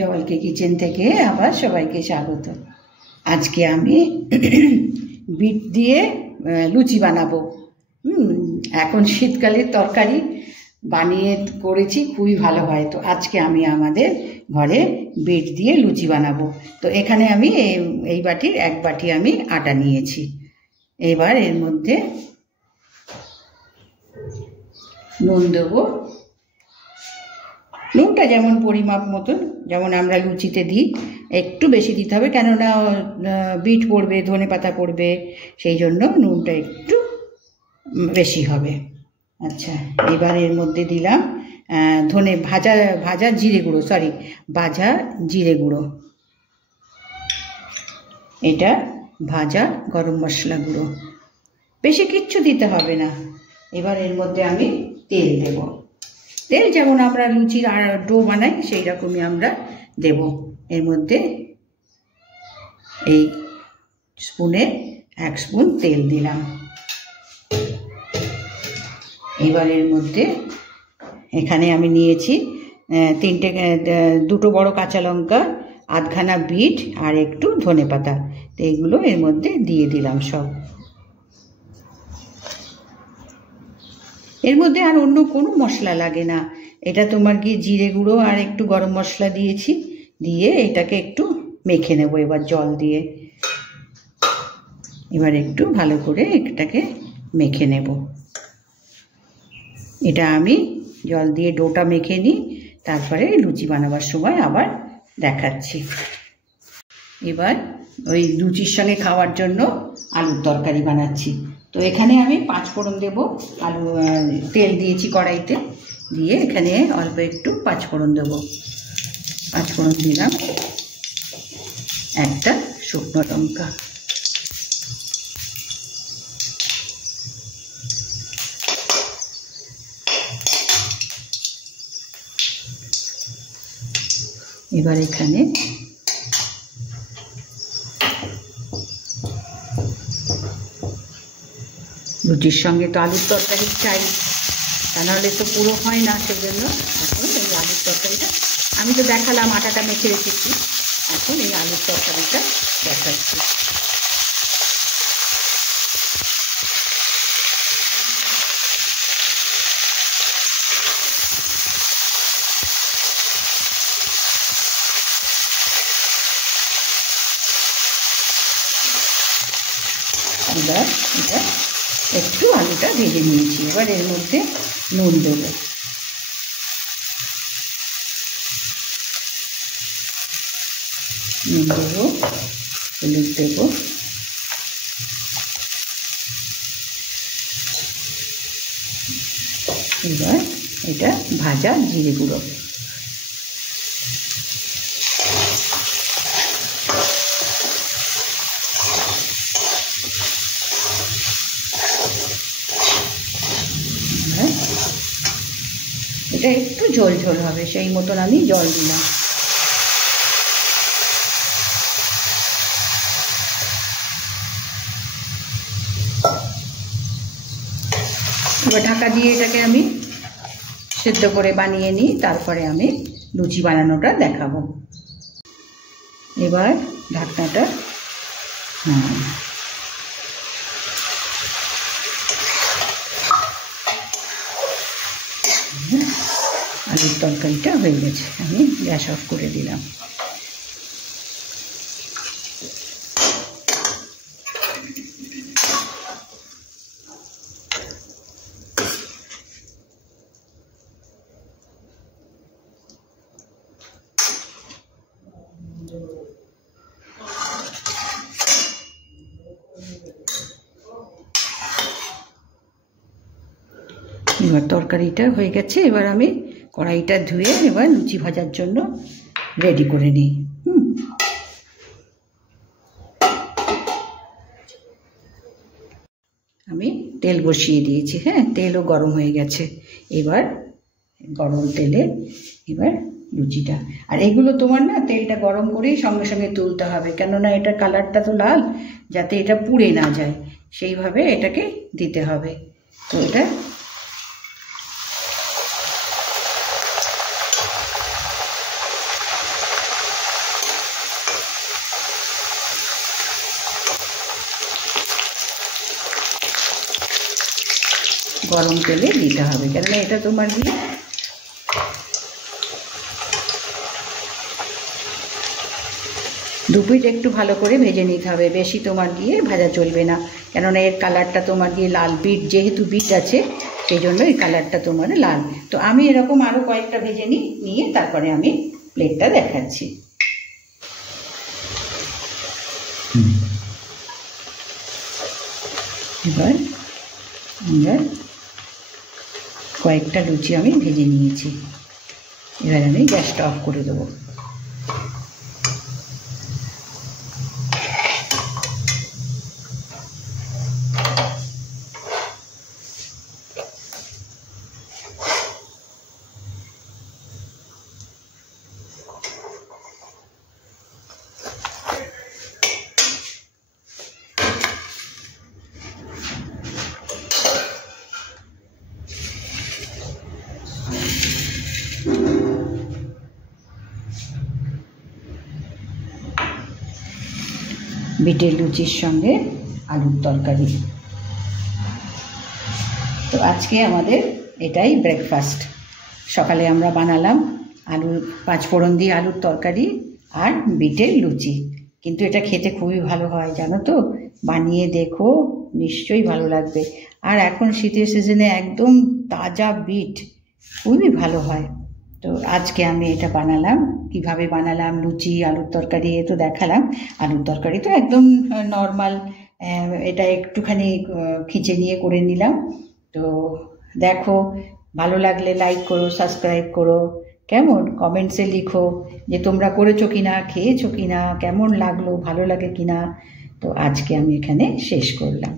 জওয়ালকে kitchen থেকে আবার সবাইকে স্বাগত। আজকে আমি বিট দিয়ে লুচি বানাবো। এখন শীতকালের তরকারি বানিয়ে করেছি, খুবই ভালো হয়। তো আজকে আমি আমাদের ঘরে বিট দিয়ে লুচি বানাবো। তো এখানে আমি এই বাটির 1 বাটি আমি আটা নিয়েছি। এবার এর মধ্যে নুন দেবো। নুনটা যেমন পরিমাপ মতন, যেমন আমরা লুচিতে দিই, একটু বেশি দিতে হবে, কেননা বিট পড়বে, ধনেপাতা পড়বে, সেই জন্য নুনটা একটু বেশি হবে। আচ্ছা, এবার এর মধ্যে দিলাম ভাজা জিরে গুঁড়ো, ভাজা জিরে গুঁড়ো। এটা ভাজা গরম মশলা গুঁড়ো, বেশি কিচ্ছু দিতে হবে না। এবার এর মধ্যে আমি তেল দেব। তেল যেমন আমরা লুচির ডো বানাই সেই রকমই আমরা দেব। এর মধ্যে এই স্পুনে 1 স্পুন তেল দিলাম। এবার এর মধ্যে এখানে আমি নিয়েছি 2টো বড় কাঁচা লঙ্কা, আধখানা বিট আর একটু ধনেপাতা। তো এইগুলো এর মধ্যে দিয়ে দিলাম সব। এর মধ্যে আর অন্য কোনো মশলা লাগে না। এটা তোমার কি জিরে গুঁড়ো আর একটু গরম মশলা দিয়েছি, দিয়ে এটাকে একটু মেখে নেব এবার জল দিয়ে। এবার একটু ভালো করে এটাকে মেখে নেব। এটা আমি জল দিয়ে ডোটা মেখে নিই, তারপরে লুচি বানাবার সময় আবার দেখাচ্ছি। এবার ওই লুচির সঙ্গে খাওয়ার জন্য আলুর তরকারি বানাচ্ছি। তো এখানে আমি 5 ফোড়ন দেব। তেল দিয়েছি কড়াইতে, দিয়ে এখানে অল্প একটু 5 ফোড়ন দেবো। 5 ফোড়ন দিলাম, একটা শুকনো লঙ্কা, এবার এখানে লুচির সঙ্গে তো আলুর তরকারি চাই, তা নাহলে তো পুরো হয় না। সেজন্য এখন এই আলুর তরকারিটা আমি তো দেখালাম, আটাটা মেখে রেখেছি। এখন এই আলুর তরকারিটা দেখাচ্ছি। এবার এটা একটু আলুটা ভেজে নিয়েছি। এবার এর মধ্যে নুন দেবো, হলুদ দেবো, এবার এটা ভাজা জিরে গুঁড়ো, এটা একটু ঝোল ঝোল হবে সেই মতন আমি জল দিলাম। এবার ঢাকা দিয়ে এটাকে আমি সেদ্ধ করে বানিয়ে নিই, তারপরে আমি লুচি বানানোটা দেখাবো। এবার ঢাকনাটা আলুর তরকারিটা হয়ে গেছে, আমি গ্যাস অফ করে দিলাম। এবার তরকারিটা হয়ে গেছে। এবার আমি কড়াইটা ধুয়ে এবার লুচি ভাজার জন্য রেডি করে নিই। আমি তেল বসিয়ে দিয়েছি। তেলও গরম হয়ে গেছে। এবার গরম তেলে এবার লুচিটা, আর এগুলো তোমার না তেলটা গরম করেই সঙ্গে সঙ্গে তুলতে হবে, কেননা এটা কালারটা তো লাল, যাতে এটা পুড়ে না যায় সেইভাবে এটাকে দিতে হবে। তো এটা গরম তেলে দিতে হবে, কেননা এটা তোমার দিয়ে দু পিঠ একটু ভালো করে ভেজে নিতে হবে, বেশি তোমার দিয়ে ভাজা চলবে না, কেননা এর কালারটা তোমার দিয়ে লাল, বিট যেহেতু বিট আছে সেই জন্য এই কালারটা তোমার লাল। তো আমি এরকম আরও কয়েকটা ভেজে নিয়ে তারপরে আমি প্লেটটা দেখাচ্ছি। এবার আমরা কয়েকটা লুচি আমি ভেজে নিয়েছি, এবার আমি গ্যাসটা অফ করে দেবো। বিটের লুচির সঙ্গে আলুর তরকারি। তো আজকে আমাদের এটাই ব্রেকফাস্ট। সকালে আমরা বানালাম আলুর পাঁচফোড়ন দিয়ে আলুর তরকারি আর বিটের লুচি, কিন্তু এটা খেতে খুবই ভালো হয় জানো তো, বানিয়ে দেখো, নিশ্চয়ই ভালো লাগবে। আর এখন শীতের সিজনে একদম তাজা বিট খুবই ভালো হয়। তো আজকে আমি এটা বানালাম, কিভাবে বানালাম লুচি আলুর তরকারি এ তো দেখালাম। আলুর তরকারি তো একদম নর্মাল, এটা একটুখানি খিচে নিয়ে করে নিলাম। তো দেখো, ভালো লাগলে লাইক করো, সাবস্ক্রাইব করো, কেমন কমেন্টসে লিখো যে তোমরা করেছো কিনা, খেয়েছো কিনা, কেমন লাগলো, ভালো লাগে কিনা। তো আজকে আমি এখানে শেষ করলাম।